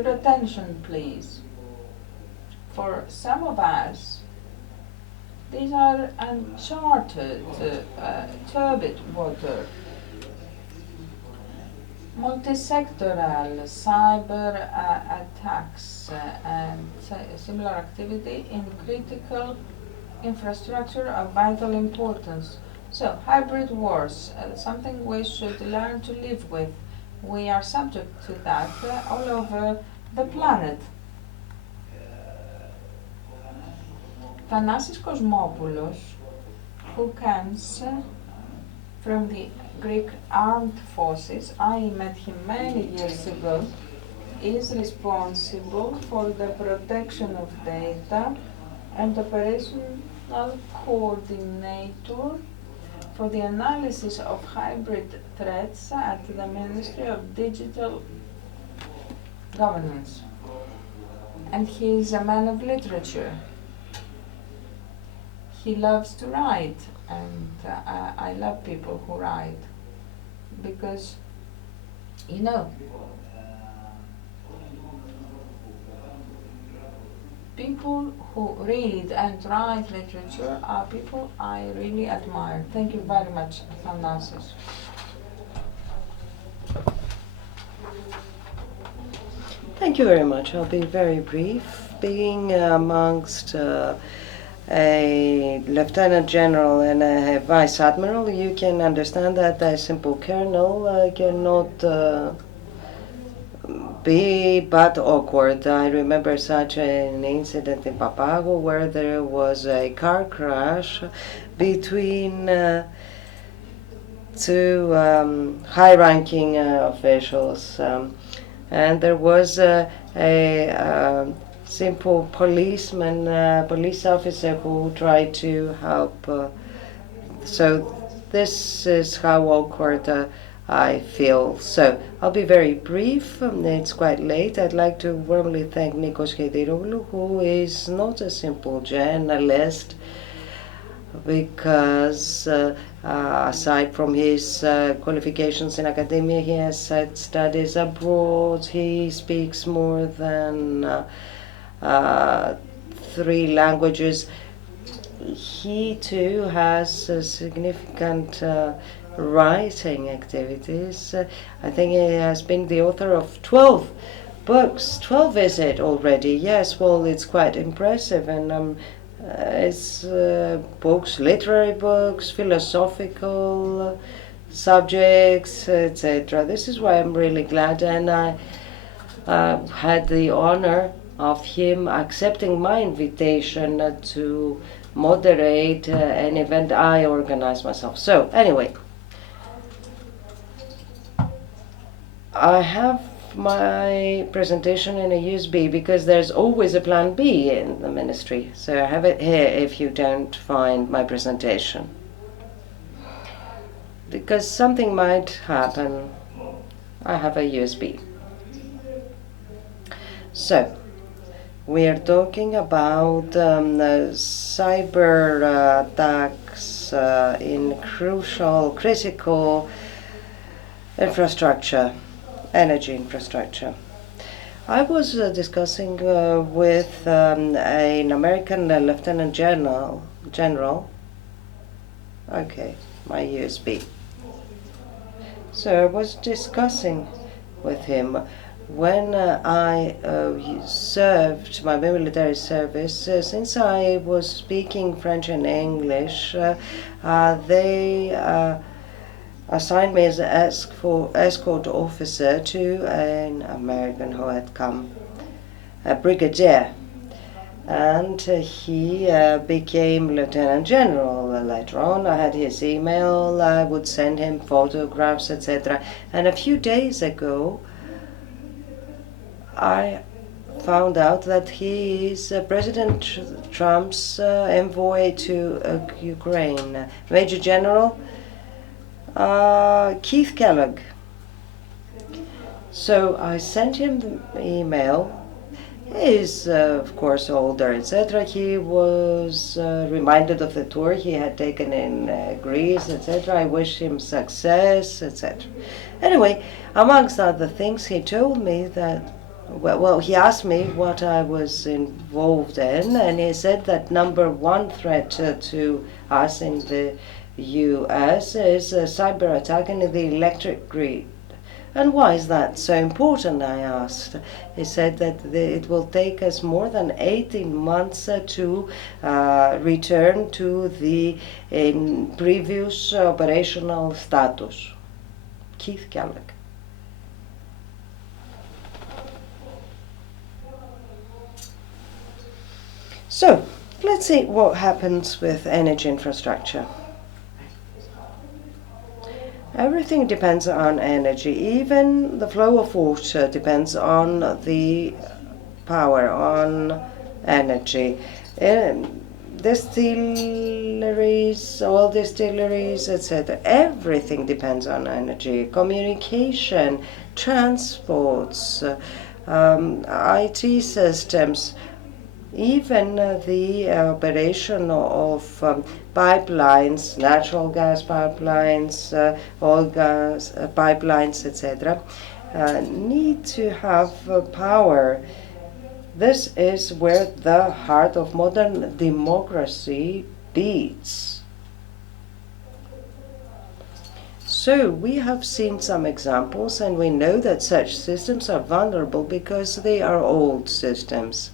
Your attention, please. For some of us, these are uncharted, turbid water. Multisectoral cyber attacks and similar activity in critical infrastructure of vital importance. So, hybrid wars, something we should learn to live with. We are subject to that all over the planet. Thanasis Kosmopoulos, who comes from the Greek armed forces, I met him many years ago, is responsible for the protection of data and operational coordinator for the analysis of hybrid threats at the Ministry of Digital Governance. And he is a man of literature. He loves to write, and I love people who write, because, you know, people who read and write literature are people I really admire. Thank you very much, Thanasis. Thank you very much. I'll be very brief. Being amongst a lieutenant general and a vice admiral, you can understand that a simple colonel cannot be but awkward. I remember such an incident in Papago where there was a car crash between two high-ranking officials, and there was a simple policeman, police officer who tried to help. So this is how awkward I feel. So I'll be very brief. It's quite late. I'd like to warmly thank Nikos Khediroglou, who is not a simple journalist, because aside from his qualifications in academia, he has had studies abroad. He speaks more than 3 languages. He too has significant writing activities. I think he has been the author of 12 books. 12 is it already? Yes, well, it's quite impressive. And it's books, literary books, philosophical subjects, etc. This is why I'm really glad, and I had the honor of him accepting my invitation to moderate an event I organized myself. So anyway, I have my presentation in a USB because there's always a plan B in the ministry. So I have it here if you don't find my presentation, because something might happen. I have a USB. So we are talking about cyber attacks in critical infrastructure, energy infrastructure. I was discussing with an American lieutenant general. Okay, my USB. So I was discussing with him when I served my military service. Since I was speaking French and English, they assigned me as an escort officer to an American who had come, a brigadier, and he became lieutenant general later on. I had his email, I would send him photographs, etc. And a few days ago I found out that he is President Trump's envoy to Ukraine, Major General Keith Kellogg. So I sent him the email. He is, of course, older, etc. He was reminded of the tour he had taken in Greece, etc. I wish him success, etc. Anyway, amongst other things, he told me that Well, he asked me what I was involved in, and he said that number one threat to us in the US is a cyber attack in the electric grid. And why is that so important? I asked. He said that it will take us more than 18 months to return to the previous operational status. Keith Gallagher. So, let's see what happens with energy infrastructure. Everything depends on energy. Even the flow of water depends on the power, on energy. Distilleries, oil distilleries, etc. Everything depends on energy. Communication, transports, IT systems. Even the operation of pipelines, natural gas pipelines, oil gas pipelines, etc., need to have power. This is where the heart of modern democracy beats. So we have seen some examples, and we know that such systems are vulnerable because they are old systems.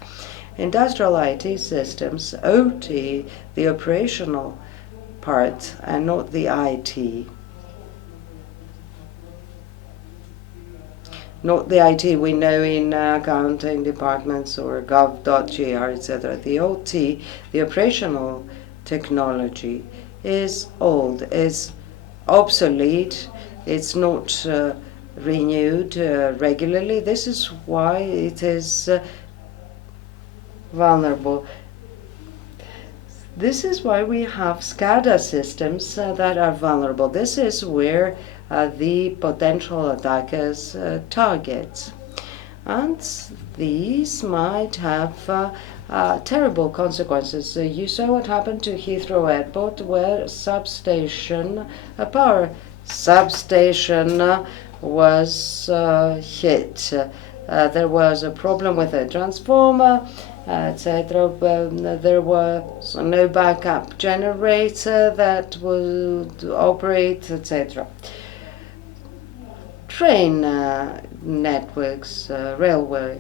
Industrial IT systems, OT, the operational part, and not the IT. Not the IT we know in accounting departments or gov.gr, etc. The OT, the operational technology, is old, is obsolete, it's not renewed regularly. This is why it is vulnerable. This is why we have SCADA systems that are vulnerable. This is where the potential attackers target. And these might have terrible consequences. You saw what happened to Heathrow Airport, where a power substation was hit. There was a problem with a transformer, etc. There was no backup generator that would operate, etc. Train networks, railways,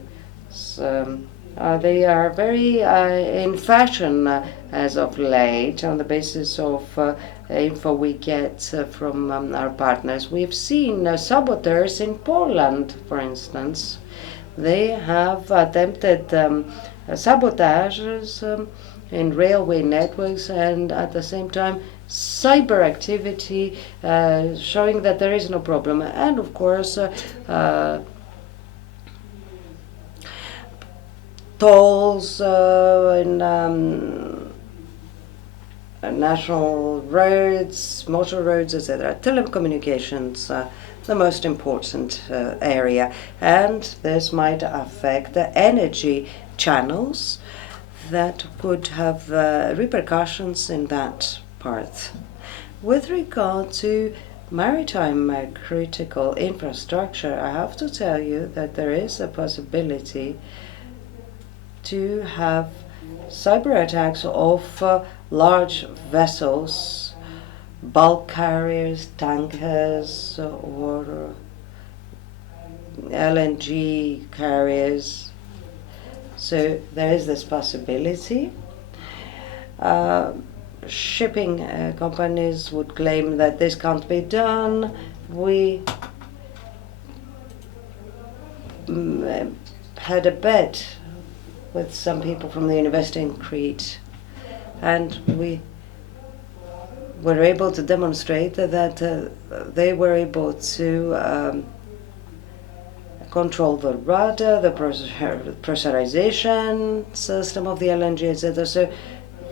they are very in fashion as of late on the basis of info we get from our partners. We've seen saboteurs in Poland, for instance. They have attempted sabotages in railway networks, and at the same time cyber activity showing that there is no problem. And of course tolls in national roads, motor roads, etc. Telecommunications, the most important area, and this might affect the energy channels that could have repercussions in that part. With regard to maritime critical infrastructure, I have to tell you that there is a possibility to have cyber attacks of large vessels, bulk carriers, tankers, or LNG carriers. So there is this possibility. Shipping companies would claim that this can't be done. We had a bet with some people from the university in Crete, and we were able to demonstrate that they were able to control the rudder, the pressurization system of the LNG, etc. So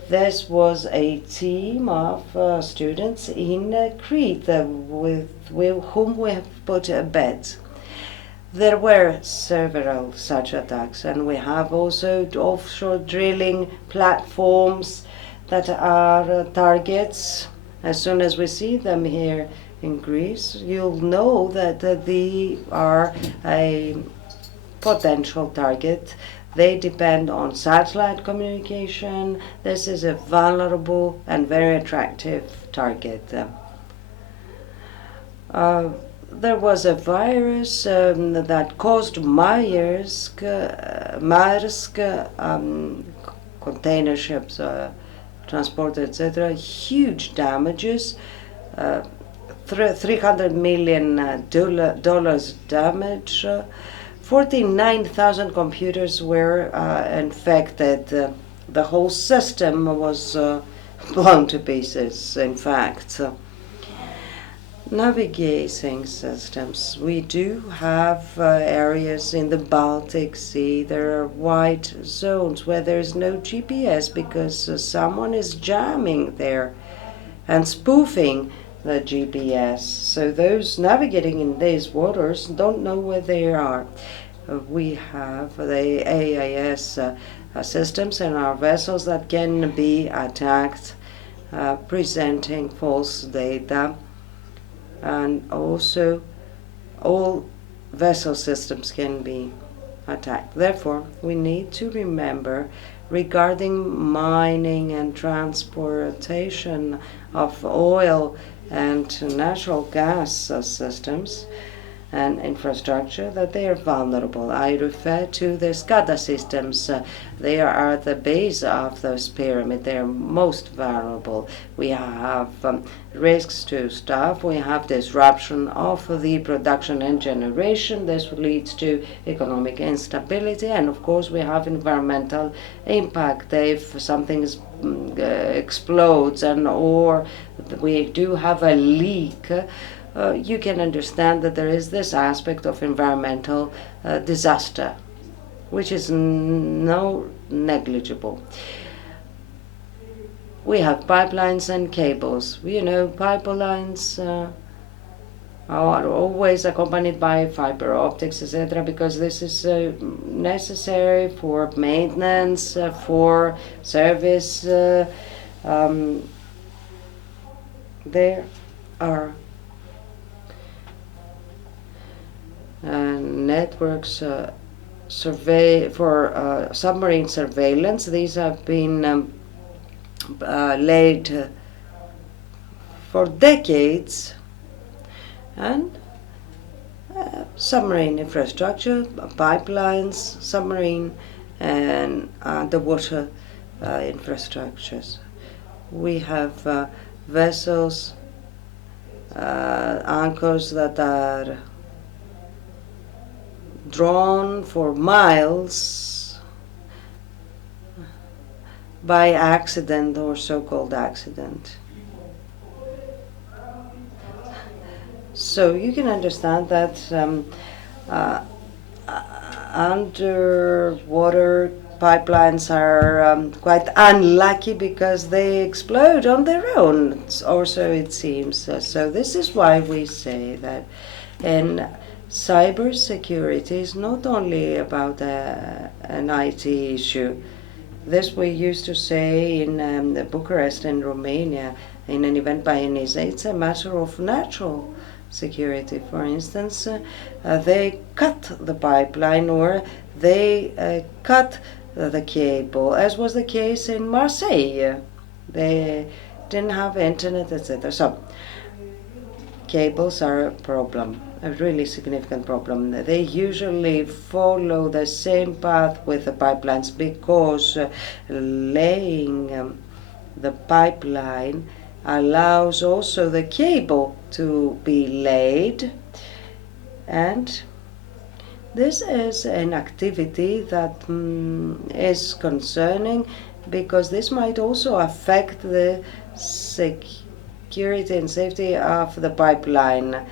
this was a team of students in Crete with whom we have put a bet. There were several such attacks, and we have also offshore drilling platforms that are targets. As soon as we see them here in Greece, you'll know that they are a potential target. They depend on satellite communication. This is a vulnerable and very attractive target. There was a virus that caused Maersk container ships, transported, etc., huge damages. $300 million damage. 49,000 computers were infected. The whole system was blown to pieces, in fact. Navigating systems. We do have areas in the Baltic Sea. There are white zones where there is no GPS because someone is jamming there and spoofing the GPS. So those navigating in these waters don't know where they are. We have the AIS systems in our vessels that can be attacked, presenting false data. And also all vessel systems can be attacked. Therefore, we need to remember regarding mining and transportation of oil and natural gas systems and infrastructure that they are vulnerable. I refer to the SCADA systems. They are at the base of those pyramids. They are most vulnerable. We have risks to staff. We have disruption of the production and generation. This leads to economic instability. And of course, we have environmental impact. If something explodes or we do have a leak, you can understand that there is this aspect of environmental disaster, which is no negligible. We have pipelines and cables. You know, pipelines are always accompanied by fiber optics, etc., because this is necessary for maintenance, for service. There are networks for submarine surveillance. These have been laid for decades, and submarine infrastructure, pipelines, submarine and underwater infrastructures. We have vessels, anchors that are drawn for miles by accident or so-called accident. So you can understand that underwater pipelines are quite unlucky because they explode on their own, or so it seems. So this is why we say that in cybersecurity is not only about an IT issue. This we used to say in Bucharest in Romania in an event by ENISA. It's a matter of natural security. For instance, they cut the pipeline or they cut the cable, as was the case in Marseille. They didn't have internet, etc. So cables are a problem, a really significant problem. They usually follow the same path with the pipelines because laying the pipeline allows also the cable to be laid, and this is an activity that is concerning because this might also affect the security and safety of the pipeline,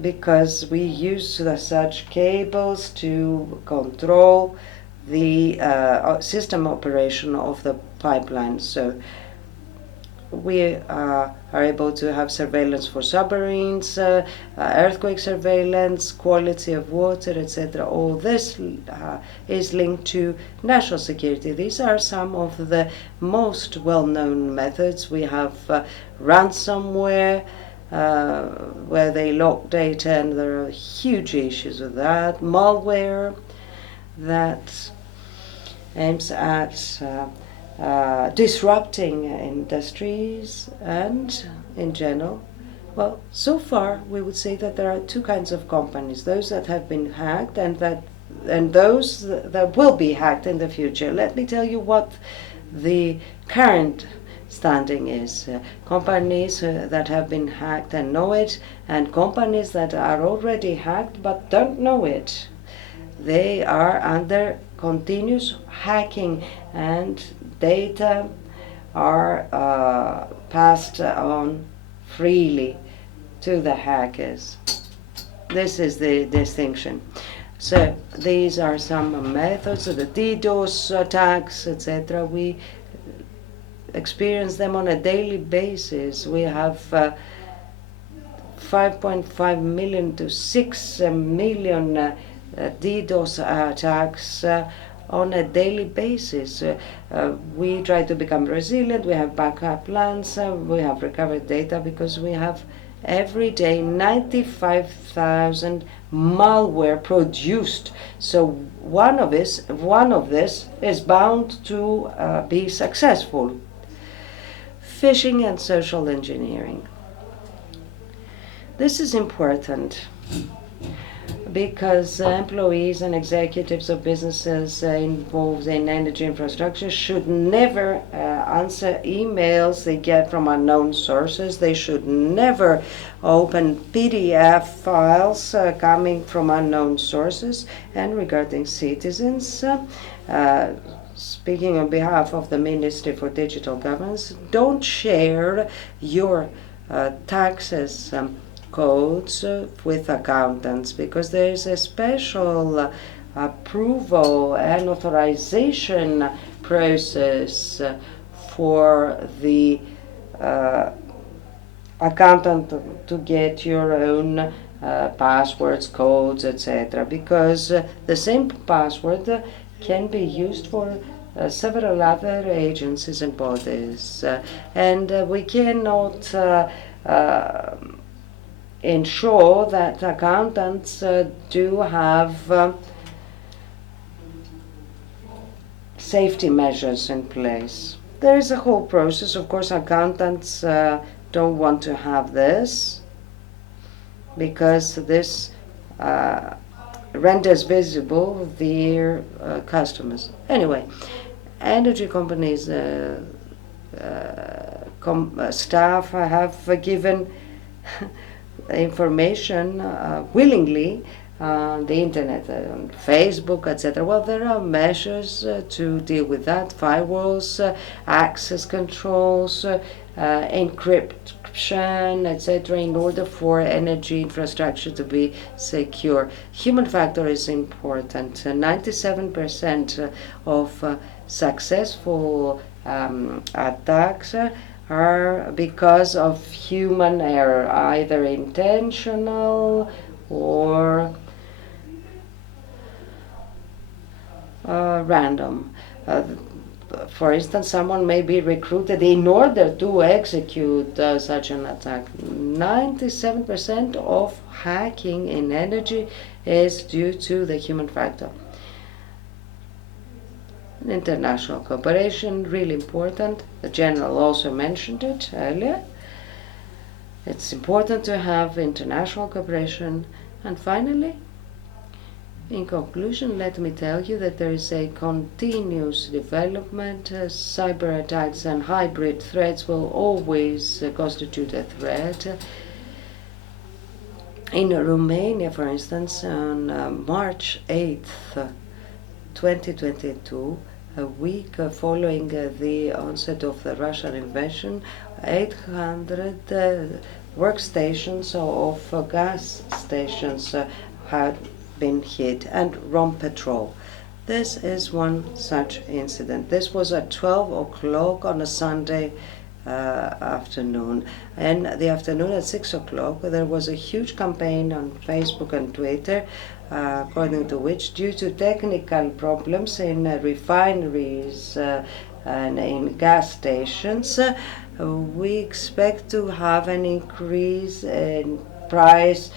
because we use such cables to control the system operation of the pipeline. So we are able to have surveillance for submarines, earthquake surveillance, quality of water, etc. All this is linked to national security. These are some of the most well-known methods. We have ransomware, where they lock data, and there are huge issues with that. Malware, that aims at disrupting industries and in general. Well, so far we would say that there are two kinds of companies: those that have been hacked and those that will be hacked in the future. Let me tell you what the current standing is. Companies that have been hacked and know it, and companies that are already hacked but don't know it. They are under continuous hacking, and data are passed on freely to the hackers. This is the distinction. So these are some methods, the DDoS attacks, etc. We experience them on a daily basis. We have 5.5 million to 6 million DDoS attacks on a daily basis. We try to become resilient, we have backup plans, we have recovered data because we have every day 95,000 malware produced. So one of this is bound to be successful. Phishing and social engineering. This is important because employees and executives of businesses involved in energy infrastructure should never answer emails they get from unknown sources. They should never open PDF files coming from unknown sources. And regarding citizens, speaking on behalf of the Ministry for Digital Governance, don't share your taxes codes with accountants, because there is a special approval and authorization process for the accountant to get your own passwords, codes, etc. Because the same password can be used for several other agencies and bodies, and we cannot ensure that accountants do have safety measures in place. There is a whole process. Of course, accountants don't want to have this because this renders visible their customers. Anyway, energy companies staff have given information willingly on the internet, on Facebook, etc. Well, there are measures to deal with that: firewalls, access controls, encryption, etc., in order for energy infrastructure to be secure. Human factor is important. 97% of successful attacks are because of human error, either intentional or random. For instance, someone may be recruited in order to execute such an attack. 97% of hacking in energy is due to the human factor. International cooperation, really important. The General also mentioned it earlier. It's important to have international cooperation. And finally, in conclusion, let me tell you that there is a continuous development. Cyber attacks and hybrid threats will always constitute a threat. In Romania, for instance, on March 8th, 2022, a week following the onset of the Russian invasion, 800 workstations of gas stations had been hit, and Rompetrol. This is one such incident. This was at 12 o'clock on a Sunday afternoon. In the afternoon at 6 o'clock, there was a huge campaign on Facebook and Twitter, according to which, due to technical problems in refineries and in gas stations, we expect to have an increase in price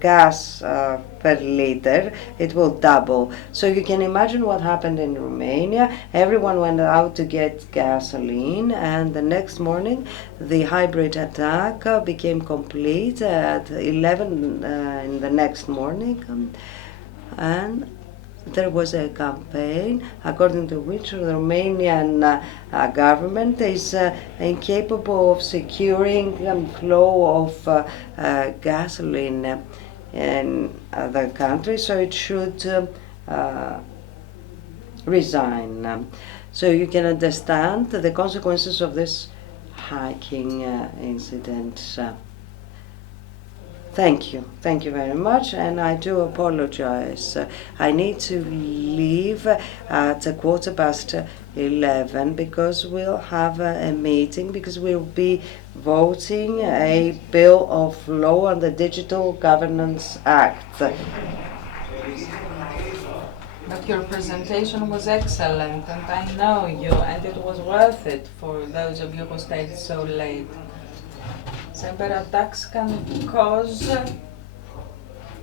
gas per liter, it will double. So you can imagine what happened in Romania. Everyone went out to get gasoline, and the next morning the hybrid attack became complete at 11 in the next morning. And there was a campaign according to which the Romanian government is incapable of securing flow of gasoline in the country, so it should resign. So you can understand the consequences of this hacking incident. Thank you very much, and I do apologize. I need to leave at 11:15 because we'll have a meeting, because we'll be voting a bill of law on the Digital Governance Act. But your presentation was excellent, and I know you, and it was worth it for those of you who stayed so late. Cyber attacks can cause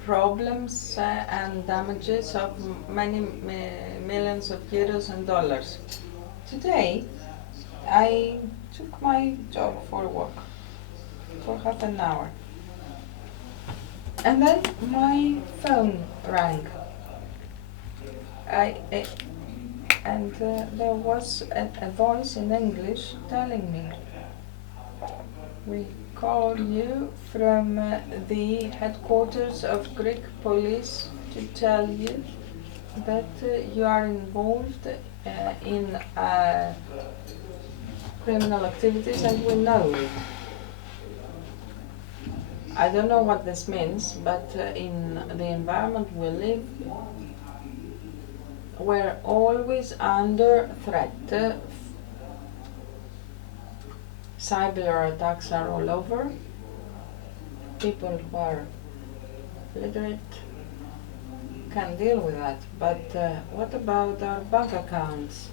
problems and damages of many millions of euros and dollars. Today, I took my dog for a walk for half an hour, and then my phone rang. There was a voice in English telling me, "We call you from the headquarters of Greek police to tell you that you are involved in criminal activities, and we know it." I don't know what this means, but in the environment we live, we're always under threat. Cyber attacks are all over. People who are literate can deal with that. But what about our bank accounts?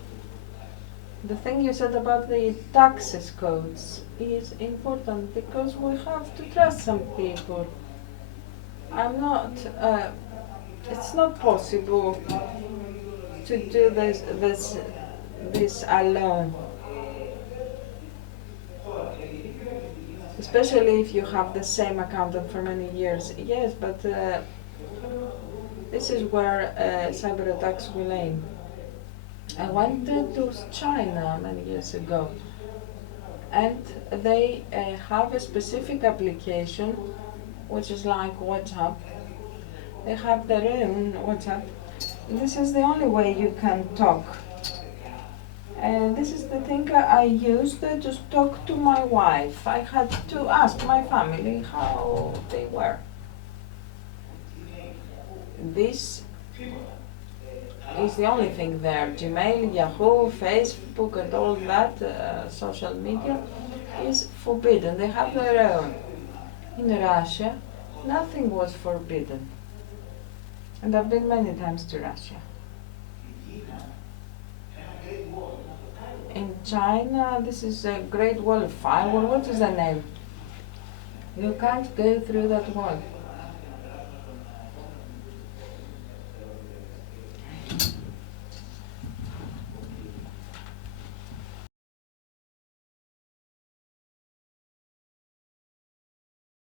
The thing you said about the taxes codes is important, because we have to trust some people. It's not possible to do this alone. Especially if you have the same accountant for many years. Yes, but this is where cyber attacks will aim. I went to China many years ago, and they have a specific application which is like WhatsApp. They have their own WhatsApp. This is the only way you can talk. And this is the thing I used to talk to my wife. I had to ask my family how they were. This is the only thing there. Gmail, Yahoo, Facebook, and all that social media is forbidden. They have their own. In Russia, nothing was forbidden. And I've been many times to Russia. In China, this is a Great Wall of Fire. What is the name? You can't go through that wall.